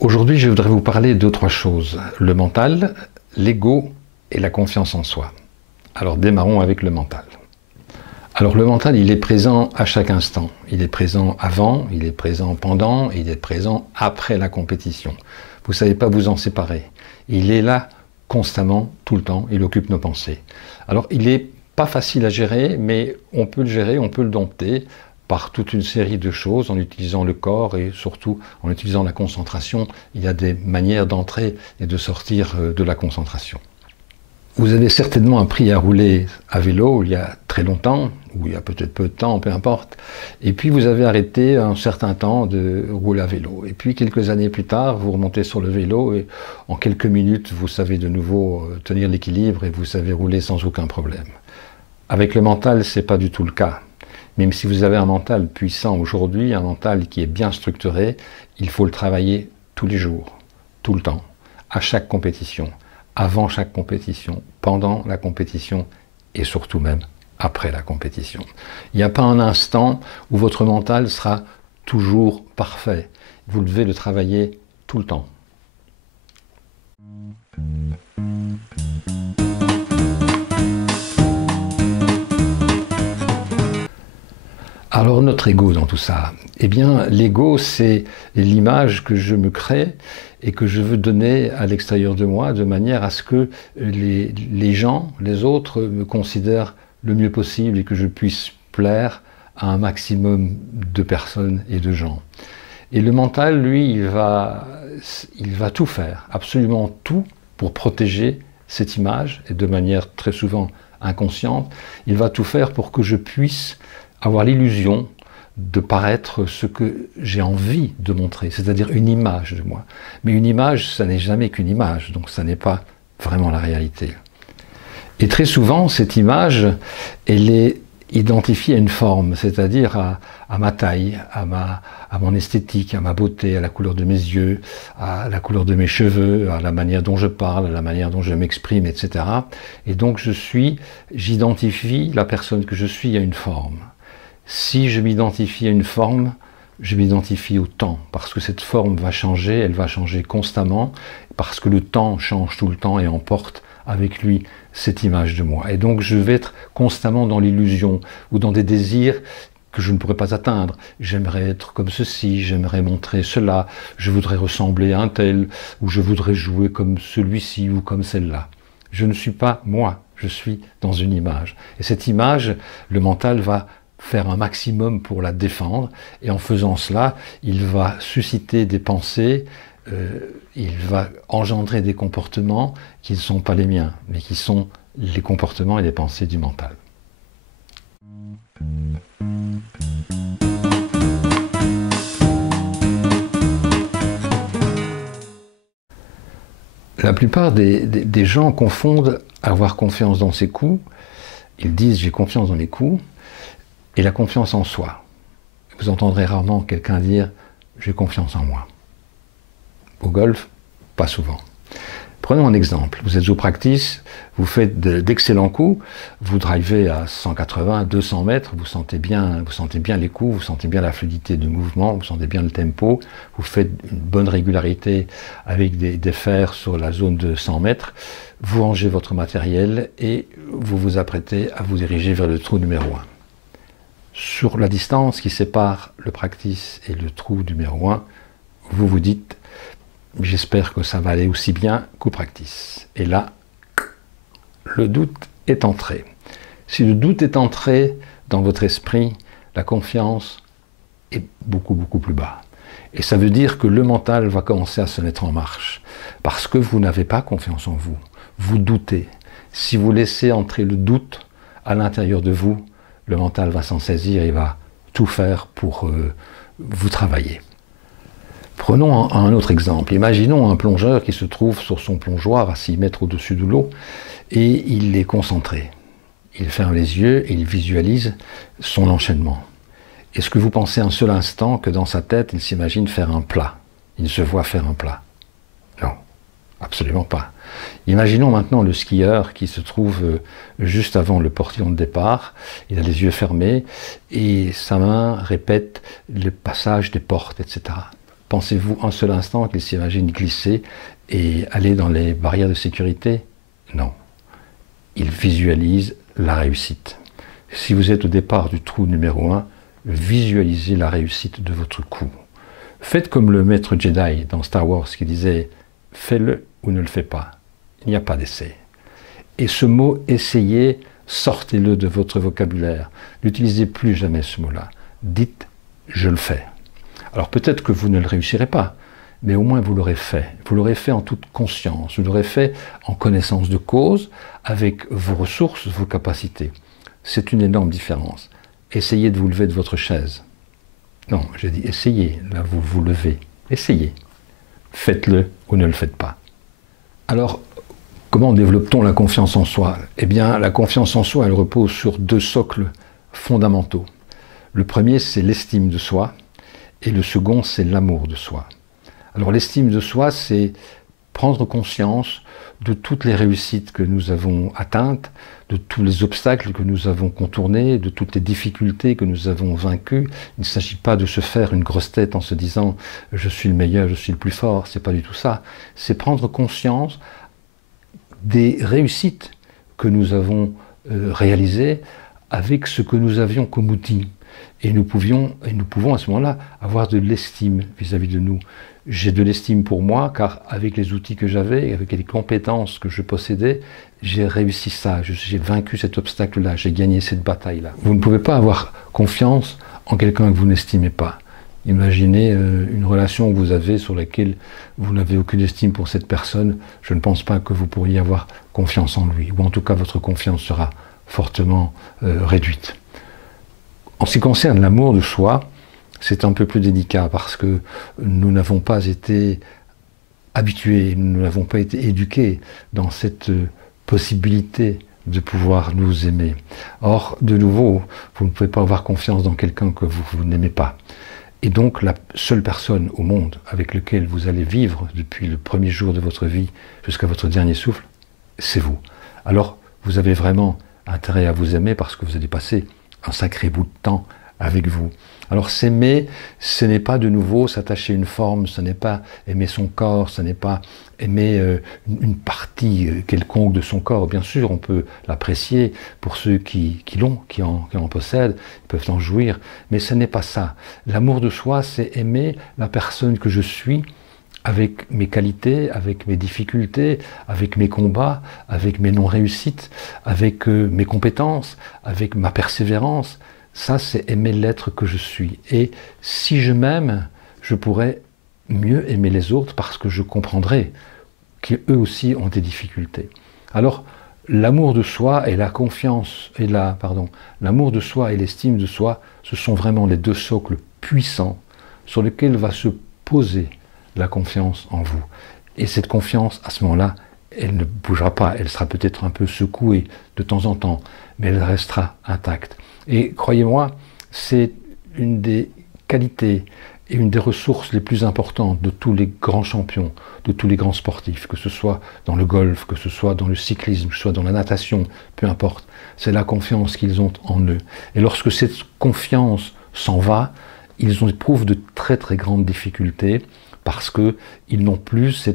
Aujourd'hui, je voudrais vous parler de trois choses. Le mental, l'ego et la confiance en soi. Alors démarrons avec le mental. Alors le mental, il est présent à chaque instant. Il est présent avant, il est présent pendant, il est présent après la compétition. Vous ne savez pas vous en séparer. Il est là constamment, tout le temps, il occupe nos pensées. Alors il n'est pas facile à gérer, mais on peut le gérer, on peut le dompter par toute une série de choses en utilisant le corps et surtout en utilisant la concentration. Il y a des manières d'entrer et de sortir de la concentration. Vous avez certainement appris à rouler à vélo il y a très longtemps, ou il y a peut-être peu de temps, peu importe, et puis vous avez arrêté un certain temps de rouler à vélo. Et puis quelques années plus tard, vous remontez sur le vélo et en quelques minutes, vous savez de nouveau tenir l'équilibre et vous savez rouler sans aucun problème. Avec le mental, ce n'est pas du tout le cas. Même si vous avez un mental puissant aujourd'hui, un mental qui est bien structuré, il faut le travailler tous les jours, tout le temps, à chaque compétition, avant chaque compétition, pendant la compétition et surtout même après la compétition. Il n'y a pas un instant où votre mental sera toujours parfait. Vous devez le travailler tout le temps. Alors notre ego dans tout ça, eh bien l'ego c'est l'image que je me crée et que je veux donner à l'extérieur de moi de manière à ce que les gens, les autres me considèrent le mieux possible et que je puisse plaire à un maximum de personnes et de gens. Et le mental, lui, il va tout faire, absolument tout pour protéger cette image et de manière très souvent inconsciente, il va tout faire pour que je puisse avoir l'illusion de paraître ce que j'ai envie de montrer, c'est-à-dire une image de moi. Mais une image, ça n'est jamais qu'une image, donc ça n'est pas vraiment la réalité. Et très souvent, cette image, elle est identifiée à une forme, c'est-à-dire à ma taille, à mon esthétique, à ma beauté, à la couleur de mes yeux, à la couleur de mes cheveux, à la manière dont je parle, à la manière dont je m'exprime, etc. Et donc j'identifie la personne que je suis à une forme. Si je m'identifie à une forme, je m'identifie au temps, parce que cette forme va changer, elle va changer constamment, parce que le temps change tout le temps et emporte avec lui cette image de moi. Et donc je vais être constamment dans l'illusion ou dans des désirs que je ne pourrais pas atteindre. J'aimerais être comme ceci, j'aimerais montrer cela, je voudrais ressembler à un tel, ou je voudrais jouer comme celui-ci ou comme celle-là. Je ne suis pas moi, je suis dans une image. Et cette image, le mental va faire un maximum pour la défendre, et en faisant cela, il va susciter des pensées, il va engendrer des comportements qui ne sont pas les miens, mais qui sont les comportements et les pensées du mental. La plupart des gens confondent avoir confiance dans ses coups, ils disent j'ai confiance dans mes coups, et la confiance en soi. Vous entendrez rarement quelqu'un dire « j'ai confiance en moi ». Au golf, pas souvent. Prenons un exemple. Vous êtes au practice, vous faites d'excellents coups, vous drivez à 180, 200 mètres, vous sentez bien les coups, vous sentez bien la fluidité du mouvement, vous sentez bien le tempo, vous faites une bonne régularité avec des fers sur la zone de 100 mètres, vous rangez votre matériel et vous vous apprêtez à vous diriger vers le trou numéro 1. Sur la distance qui sépare le practice et le trou numéro 1, vous vous dites « j'espère que ça va aller aussi bien qu'au practice ». Et là, le doute est entré. Si le doute est entré dans votre esprit, la confiance est beaucoup plus bas. Et ça veut dire que le mental va commencer à se mettre en marche. Parce que vous n'avez pas confiance en vous. Vous doutez. Si vous laissez entrer le doute à l'intérieur de vous, le mental va s'en saisir et va tout faire pour vous travailler. Prenons un autre exemple. Imaginons un plongeur qui se trouve sur son plongeoir à 6 mètres au-dessus de l'eau et il est concentré. Il ferme les yeux et il visualise son enchaînement. Est-ce que vous pensez un seul instant que dans sa tête, il s'imagine faire un plat? Il se voit faire un plat? Non, absolument pas. Imaginons maintenant le skieur qui se trouve juste avant le portillon de départ, il a les yeux fermés et sa main répète le passage des portes, etc. Pensez-vous un seul instant qu'ils s'imaginent glisser et aller dans les barrières de sécurité? Non. Ils visualisent la réussite. Si vous êtes au départ du trou numéro 1, visualisez la réussite de votre coup. Faites comme le maître Jedi dans Star Wars qui disait « fais-le ou ne le fais pas ». Il n'y a pas d'essai. Et ce mot « essayez », sortez-le de votre vocabulaire. N'utilisez plus jamais ce mot-là. Dites « je le fais ». Alors peut-être que vous ne le réussirez pas, mais au moins vous l'aurez fait. Vous l'aurez fait en toute conscience, vous l'aurez fait en connaissance de cause, avec vos ressources, vos capacités. C'est une énorme différence. Essayez de vous lever de votre chaise. Non, j'ai dit essayez, là vous vous levez. Essayez. Faites-le ou ne le faites pas. Alors, comment développe-t-on la confiance en soi? Eh bien, la confiance en soi, elle repose sur 2 socles fondamentaux. Le premier, c'est l'estime de soi, et le second, c'est l'amour de soi. Alors, l'estime de soi, c'est prendre conscience de toutes les réussites que nous avons atteintes, de tous les obstacles que nous avons contournés, de toutes les difficultés que nous avons vaincues. Il ne s'agit pas de se faire une grosse tête en se disant « je suis le meilleur, je suis le plus fort », c'est pas du tout ça. C'est prendre conscience des réussites que nous avons réalisées avec ce que nous avions comme outil. Et nous pouvons à ce moment-là avoir de l'estime vis-à-vis de nous. J'ai de l'estime pour moi, car avec les outils que j'avais, avec les compétences que je possédais, j'ai réussi ça, j'ai vaincu cet obstacle-là, j'ai gagné cette bataille-là. Vous ne pouvez pas avoir confiance en quelqu'un que vous n'estimez pas. Imaginez une relation que vous avez sur laquelle vous n'avez aucune estime pour cette personne, je ne pense pas que vous pourriez avoir confiance en lui, ou en tout cas votre confiance sera fortement réduite. En ce qui concerne l'amour de soi, c'est un peu plus délicat parce que nous n'avons pas été habitués, nous n'avons pas été éduqués dans cette possibilité de pouvoir nous aimer. Or, de nouveau, vous ne pouvez pas avoir confiance dans quelqu'un que vous n'aimez pas. Et donc, la seule personne au monde avec laquelle vous allez vivre depuis le premier jour de votre vie jusqu'à votre dernier souffle, c'est vous. Alors, vous avez vraiment intérêt à vous aimer parce que vous allez passer un sacré bout de temps avec vous. Alors s'aimer, ce n'est pas de nouveau s'attacher à une forme, ce n'est pas aimer son corps, ce n'est pas aimer une partie quelconque de son corps. Bien sûr, on peut l'apprécier pour ceux qui en possèdent, ils peuvent en jouir, mais ce n'est pas ça. L'amour de soi, c'est aimer la personne que je suis, avec mes qualités, avec mes difficultés, avec mes combats, avec mes non-réussites, avec mes compétences, avec ma persévérance. Ça, c'est aimer l'être que je suis. Et si je m'aime, je pourrais mieux aimer les autres parce que je comprendrai qu'eux aussi ont des difficultés. Alors, l'amour de soi et la confiance, l'amour de soi et l'estime de soi, ce sont vraiment les 2 socles puissants sur lesquels va se poser la confiance en vous. Et cette confiance, à ce moment-là, elle ne bougera pas, elle sera peut-être un peu secouée de temps en temps, mais elle restera intacte. Et croyez-moi, c'est une des qualités et une des ressources les plus importantes de tous les grands champions, de tous les grands sportifs, que ce soit dans le golf, que ce soit dans le cyclisme, que ce soit dans la natation, peu importe. C'est la confiance qu'ils ont en eux. Et lorsque cette confiance s'en va, ils éprouvent de très très grandes difficultés, parce qu'ils n'ont plus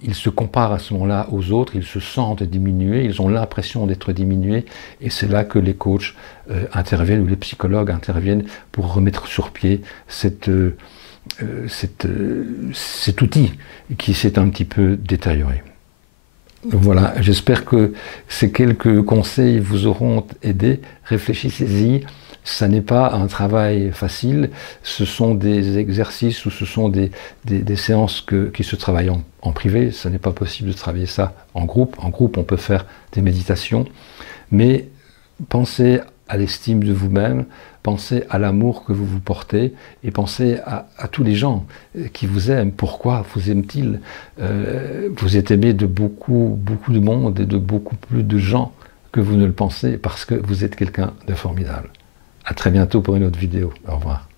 ils se comparent à ce moment-là aux autres, ils se sentent diminués, ils ont l'impression d'être diminués, et c'est là que les coachs interviennent, ou les psychologues interviennent pour remettre sur pied cet outil qui s'est un petit peu détérioré. Voilà, j'espère que ces quelques conseils vous auront aidé. Réfléchissez-y. Ça n'est pas un travail facile, ce sont des exercices ou ce sont des séances qui se travaillent en privé. Ce n'est pas possible de travailler ça en groupe. En groupe, on peut faire des méditations, mais pensez à l'estime de vous-même, pensez à l'amour que vous vous portez et pensez à tous les gens qui vous aiment. Pourquoi vous aiment-ils? Vous êtes aimé de beaucoup de monde et de beaucoup plus de gens que vous ne le pensez parce que vous êtes quelqu'un de formidable. À très bientôt pour une autre vidéo. Au revoir.